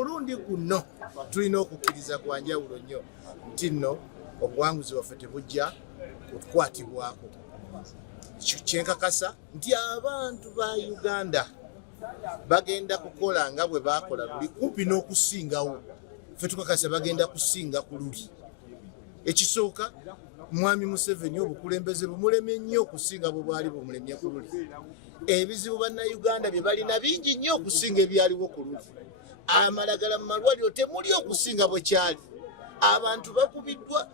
mulundi guno tulina okukkiriza kwa njawulo nnyo nti nno obuwanguzi bwaffe tebujja kukwatibwako. Kyenkakasa nti abantu ba Uganda bagenda kukola nga bwe bakola luli kumpi n'okusingawo. Ffe tukakasa bagenda kusinga ku luli. Ekisooka Mwami Museveni obukulembeze bumulemye nnyo okusinga bwe bwali bumulemye ku luli. Ebizibu bannayuganda bye balina bingi nnyo okusinga ebyaliwo ku luli. Amalagala mu malwaliro temuli okusinga bwe kyali. Abantu bakubiddwa,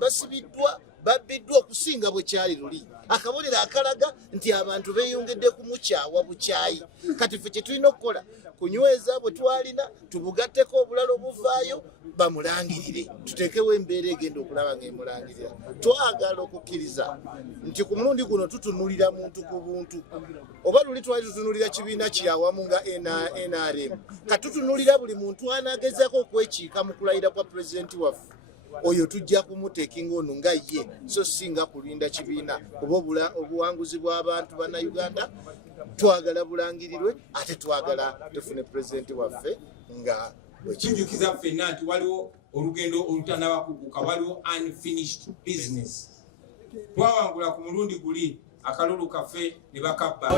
basibiddwa, babbiddwa okusinga bwe kyali luli. Akabonero akalaga nti abantu beeyongedde kumukyawa bukyayi. Kati ffe kye tulina okukola kunyweza bwe twalina tubugatteko obulala obuvaayo bamulangirire, tuteekewo embeera egenda okulaba ng'emulangirira. Twagala okukkiriza nti ku mulundi guno tutunulira muntu ku buntu. Oba luli twali tutunulira kibiina kyawamu nga NRM, katutunulira buli muntu anaagezaako okwekiika mu kulayira kwa pulezidenti waffe. Oyo tujja kumuteekinga ono nga ye, so singa kulinda kibiina. Kuba obuwanguzi bw'abantu bannayuganda twagala bulangirirwe, ate twagala tufune pulezidenti waffe nga kijjukiza ffenna nti waliwo olugendo olutanaba kuguka, waliwo unfinished business. Twawangula ku mulundi guli akalulu kaffe ne bakabba.